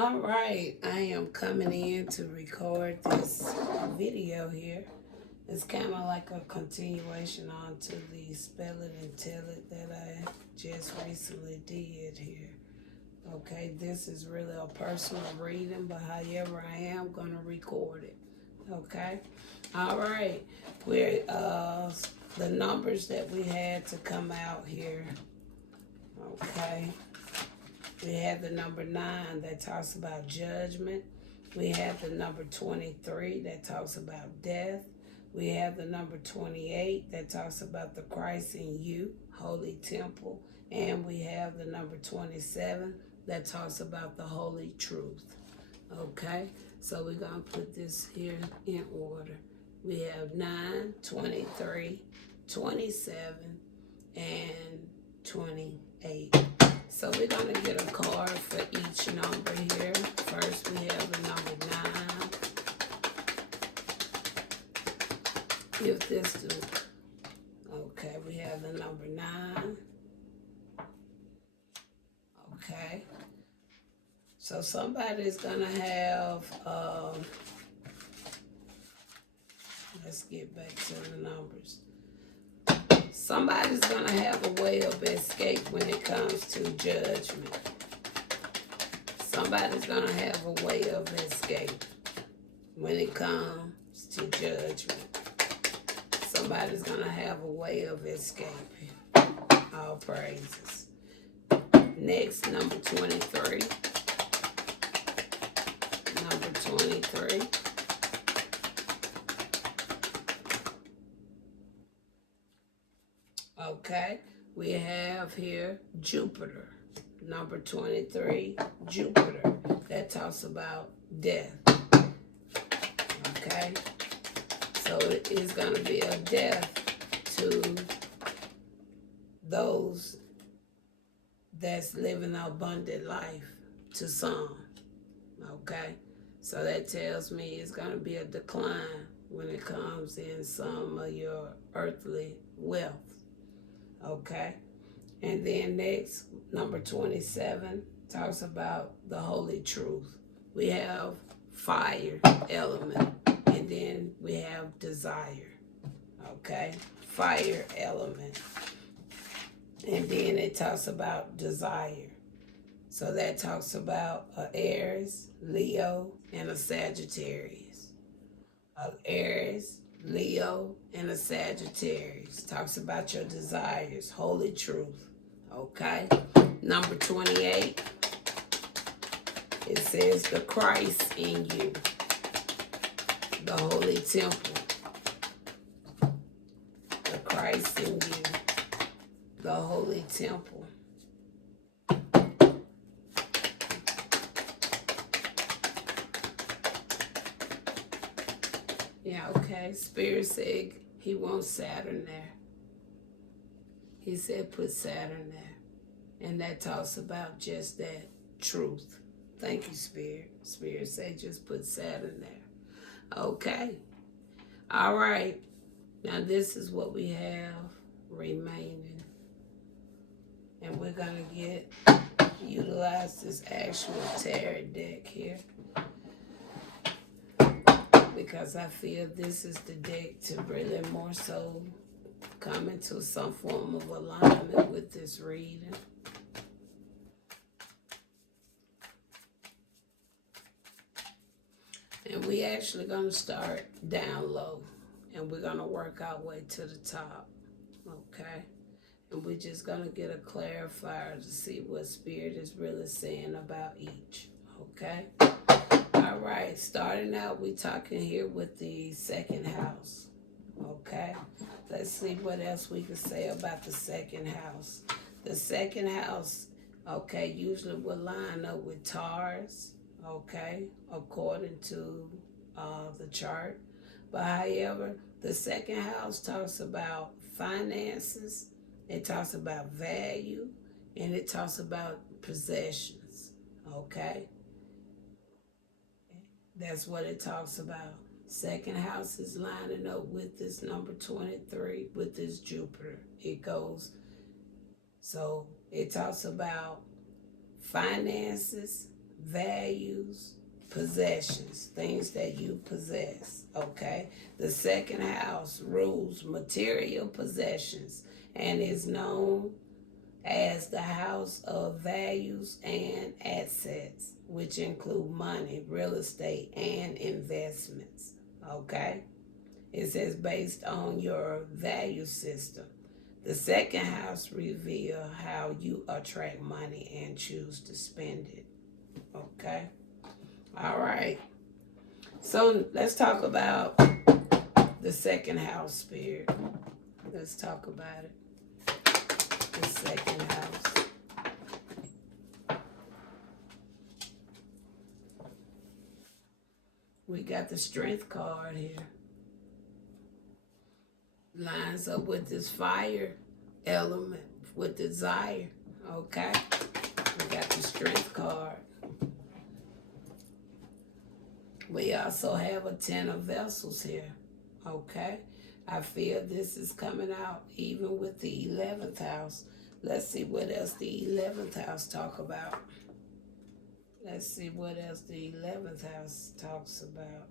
All right, I am coming in to record this video here. It's kind of like a continuation on to the Spell It and Tell It that I just recently did here. Okay, this is really a personal reading, but however I am going to record it. Okay, all right, we're the numbers that we had to come out here. Okay. We have the number 9 that talks about judgment. We have the number 23 that talks about death. We have the number 28 that talks about the Christ in you, holy temple. And we have the number 27 that talks about the holy truth. Okay, so we're going to put this here in order. We have 9, 23, 27, and 28. So we're going to get a card for each number here. First, we have the number 9. If this do. Okay, we have the number 9. Okay. So somebody's going to have, let's get back to the numbers. Somebody's going to have a way of escape when it comes to judgment. Somebody's going to have a way of escape when it comes to judgment. Somebody's going to have a way of escape. All praises. Next, number 23. Number 23. Okay, we have here Jupiter, number 23, Jupiter, that talks about death. Okay, so it is going to be a death to those that's living an abundant life, to some. Okay, so that tells me it's going to be a decline when it comes in some of your earthly wealth. Okay, and then next, number 27 talks about the holy truth. We have fire element, and then we have desire. Okay, fire element, and then it talks about desire. So that talks about a Aries, Leo, and a Sagittarius. A Aries, Leo, and a Sagittarius. Talks about your desires, holy truth. Okay. Number 28. It says the Christ in you. The holy temple. The Christ in you. The holy temple. Yeah, okay. Spirit said he wants Saturn there. He said put Saturn there. And that talks about just that truth. Thank you, Spirit. Spirit said just put Saturn there. Okay. All right. Now this is what we have remaining. And we're going to utilize this actual tarot deck here, because I feel this is the deck to really more so come into some form of alignment with this reading. And we actually going to start down low, and we're going to work our way to the top. Okay? And we're just going to get a clarifier to see what Spirit is really saying about each. Okay? All right, starting out, we talking here with the second house. Okay, let's see what else we can say about the second house. The second house, okay, usually will line up with Taurus, okay, according to the chart. But however, the second house talks about finances, it talks about value, and it talks about possessions, okay? That's what it talks about. Second house is lining up with this number 23, with this Jupiter. It goes, so it talks about finances, values, possessions, things that you possess, okay? The second house rules material possessions and is known as the house of values and assets, which include money, real estate, and investments, okay? It says based on your value system. The second house reveals how you attract money and choose to spend it. Okay? All right. So let's talk about the second house spirit. Let's talk about it. The second house. We got the strength card here. Lines up with this fire element with desire. Okay? We got the strength card. We also have a 10 of vessels here. Okay? I feel this is coming out even with the 11th house. Let's see what else the 11th house talk about. Let's see what else the 11th house talks about.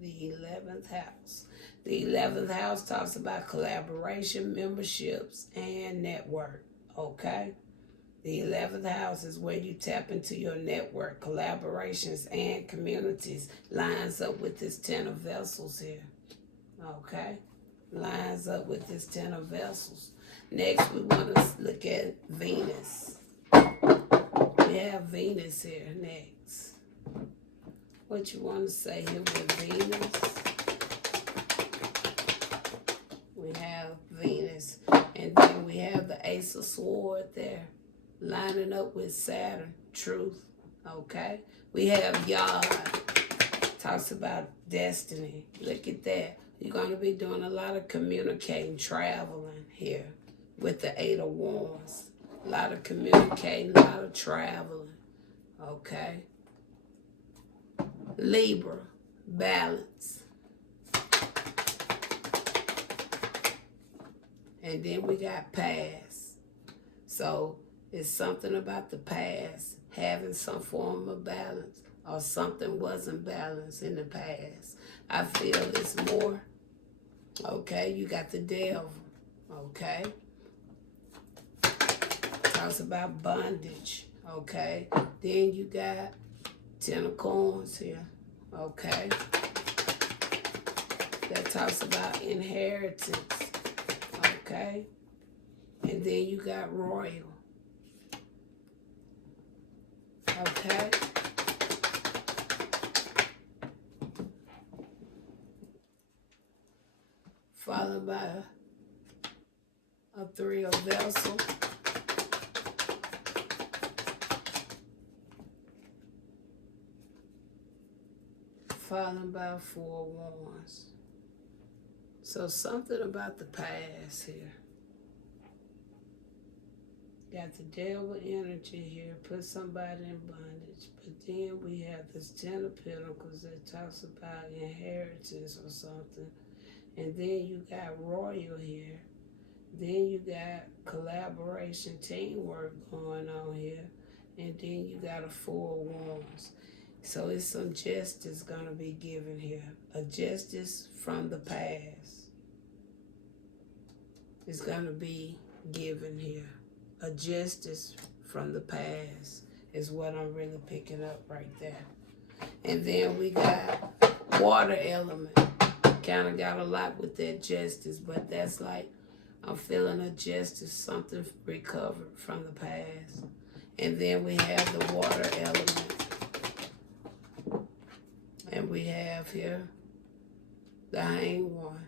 The 11th house. The 11th house talks about collaboration, memberships, and network. Okay? The 11th house is where you tap into your network, collaborations, and communities. Lines up with this 10 of vessels here. Okay? Lines up with this 10 of vessels. Next, we want to look at Venus. We have Venus here next. What you want to say here with Venus? We have Venus. And then we have the Ace of Swords there, lining up with Saturn, truth, okay? We have Yod, talks about destiny. Look at that. You're going to be doing a lot of communicating, traveling here with the 8 of Wands. A lot of communicating, a lot of traveling, okay? Libra, balance. And then we got past. So it's something about the past, having some form of balance, or something wasn't balanced in the past. I feel it's more. Okay, you got the devil. Okay. Talks about bondage. Okay. Then you got 10 of coins here. Okay. That talks about inheritance. Okay. And then you got royal. Okay. Followed by a 3 of vessel. Followed by 4 of wands. So something about the past here. Got the devil energy here, put somebody in bondage. But then we have this 10 of pentacles that talks about inheritance or something. And then you got royal here. Then you got collaboration, teamwork going on here. And then you got a 4 of wands. So it's some justice going to be given here. A justice from the past is going to be given here. A justice from the past is what I'm really picking up right there. And then we got water element. Kind of got a lot with that justice, but that's like, I'm feeling a justice, something recovered from the past. And then we have the water element. And we have here the Hanged One.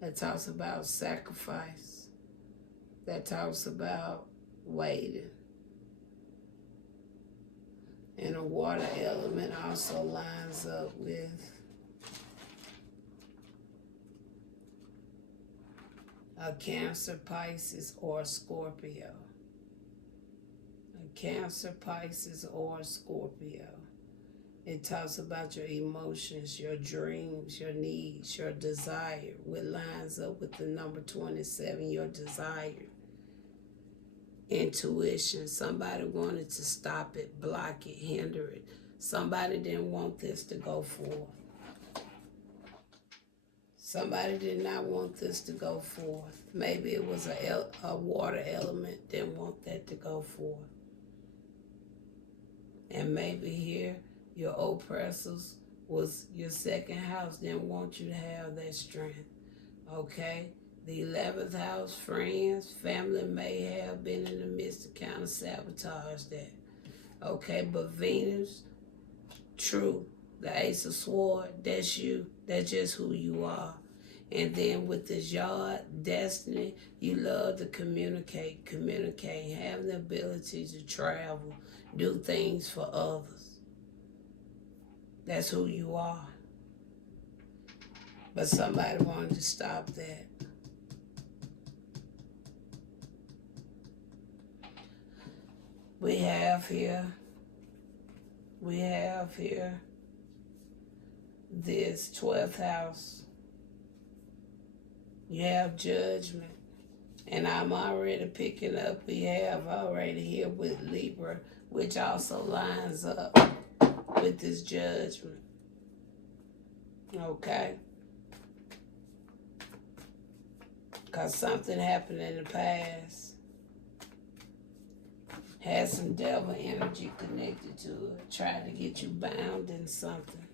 That talks about sacrifice. That talks about waiting. And a water element also lines up with a Cancer, Pisces, or Scorpio. A Cancer, Pisces, or Scorpio. It talks about your emotions, your dreams, your needs, your desire. What lines up with the number 27, your desire. intuition. Somebody wanted to stop it, block it, hinder it. Somebody didn't want this to go forth. Somebody did not want this to go forth. Maybe it was a water element, didn't want that to go forth. And maybe here, your oppressors was your second house, didn't want you to have that strength. Okay? The 11th house, friends, family may have been in the midst of kind of sabotage that. Okay, but Venus, true. The Ace of Swords, that's you. That's just who you are. And then with this yard, destiny, you love to communicate, have the ability to travel, do things for others. That's who you are. But somebody wanted to stop that. We have here this 12th house. You have judgment. And I'm already picking up, we have already here with Libra, which also lines up with this judgment. Okay? Because something happened in the past. Had some devil energy connected to it. Tried to get you bound in something.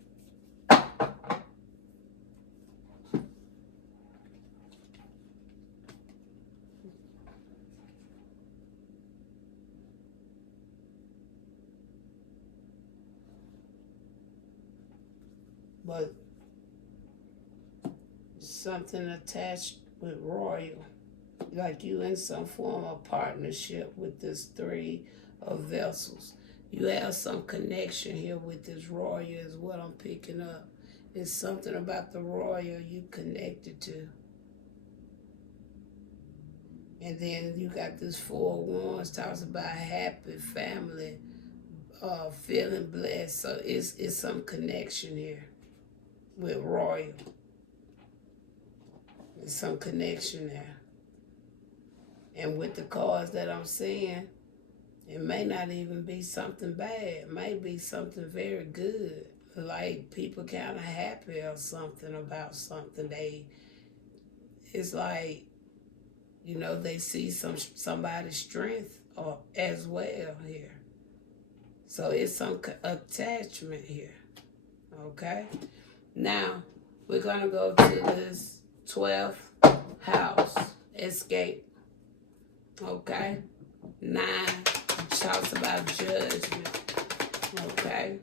But something attached with royal. Like you in some form of partnership with this 3 of vessels. You have some connection here with this royal is what I'm picking up. It's something about the royal you connected to. And then you got this 4 of Wands, talks about happy family, feeling blessed. So it's some connection here with royal. There's some connection there. And with the cards that I'm seeing, it may not even be something bad. It may be something very good. Like people kind of happy or something about something. It's like, you know, they see somebody's strength or as well here. So it's some attachment here. Okay? Now, we're going to go to this 12th house, escape. Okay? 9 talks about judgment. Okay?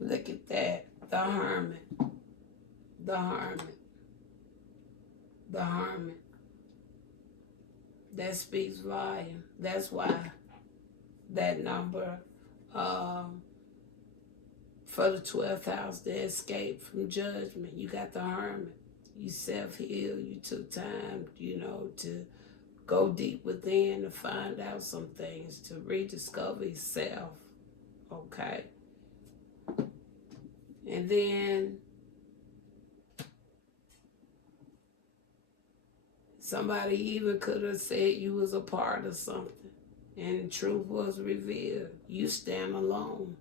Look at that. The Hermit. The Hermit. The Hermit. That speaks volume. That's why that number for the 12th house, the escape from judgment. You got the Hermit. You self-heal. You took time, you know, to go deep within to find out some things, to rediscover yourself, okay? And then somebody even could have said you was a part of something, and the truth was revealed. You stand alone,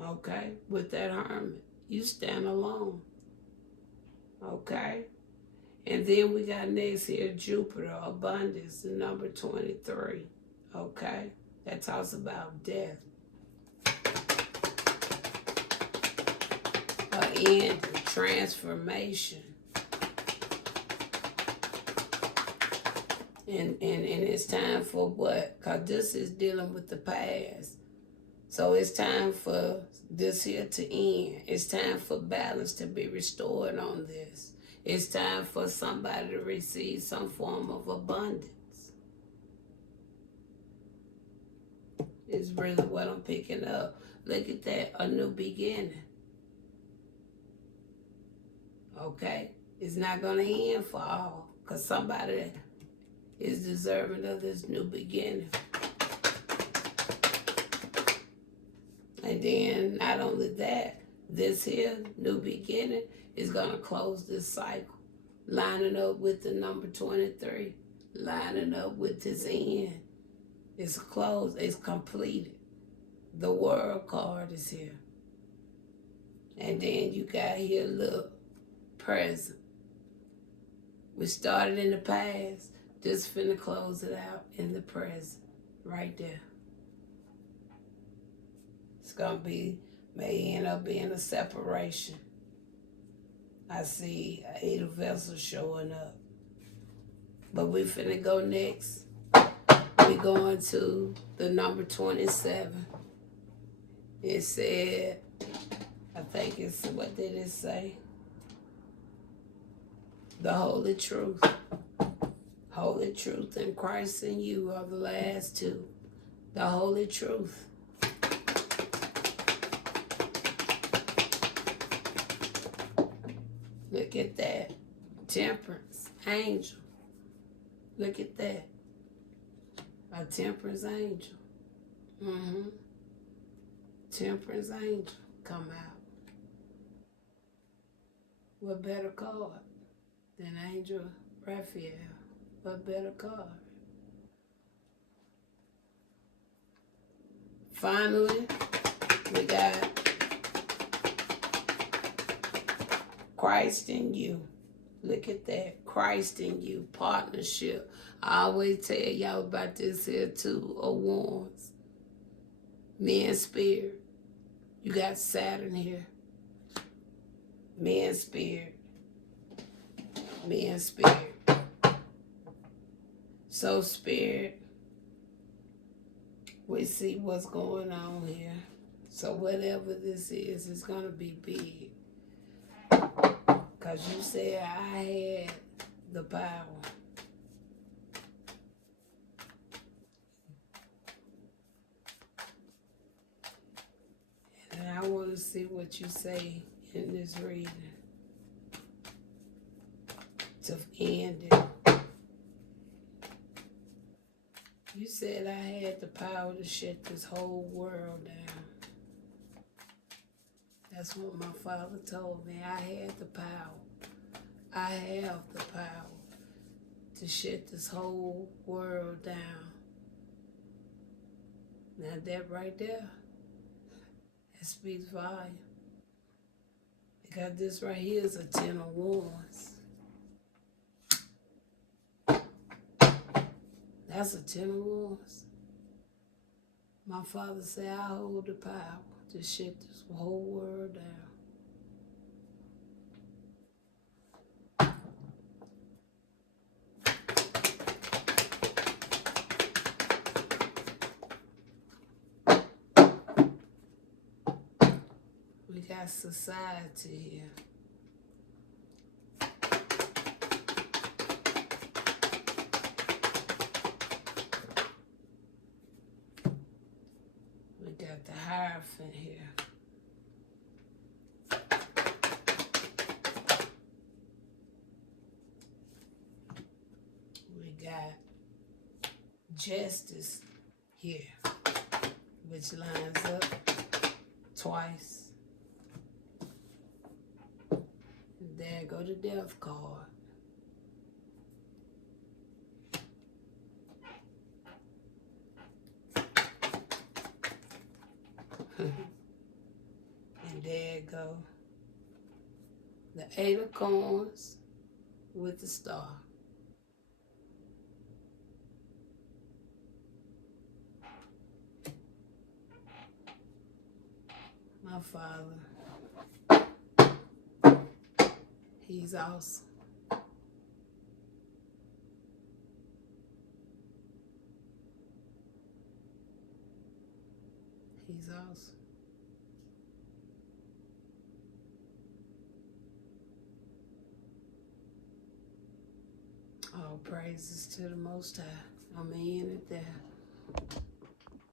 okay? With that Hermit, you stand alone, okay? And then we got next here, Jupiter, abundance, the number 23, okay? That talks about death. End, transformation. And it's time for what? Because this is dealing with the past. So it's time for this here to end. It's time for balance to be restored on this. It's time for somebody to receive some form of abundance. It's really what I'm picking up. Look at that, a new beginning. Okay? It's not going to end for all, because somebody is deserving of this new beginning. And then, not only that, this here, new beginning, is going to close this cycle, lining up with the number 23, lining up with this end. It's closed. It's completed. The world card is here. And then you got here, look, present. We started in the past. Just finna close it out in the present. Right there. It's gonna be, may end up being a separation. I see 8 of vessels showing up. But we finna go next. We going to the number 27. It said, I think it's, what did it say? The holy truth. Holy truth and Christ in you are the last two. The holy truth. Look at that. Temperance. Angel. Look at that. A temperance angel. Temperance angel come out. What better card than Angel Raphael? What better card? Finally, we got Christ in you. Look at that. Christ in you. Partnership. I always tell y'all about this here too. Of Wands. Men spirit. You got Saturn here. Men spirit. Men spirit. So spirit, we see what's going on here. So whatever this is, it's going to be big. Because you said I had the power. And I want to see what you say in this reading to end it. You said I had the power to shut this whole world down. That's what my father told me. I had the power. I have the power to shut this whole world down. Now that right there, that speaks volume. Because this right here is a 10 of Wands. That's a 10 of Wands. My father said, I hold the power to shut this whole world down. We got society here. We got the Hierophant here. We got Justice here, which lines up twice. And there go the Death card. And there go the 8 of Coins with the star. My father, he's awesome. He's awesome. All praises to the Most High. I'm in it there.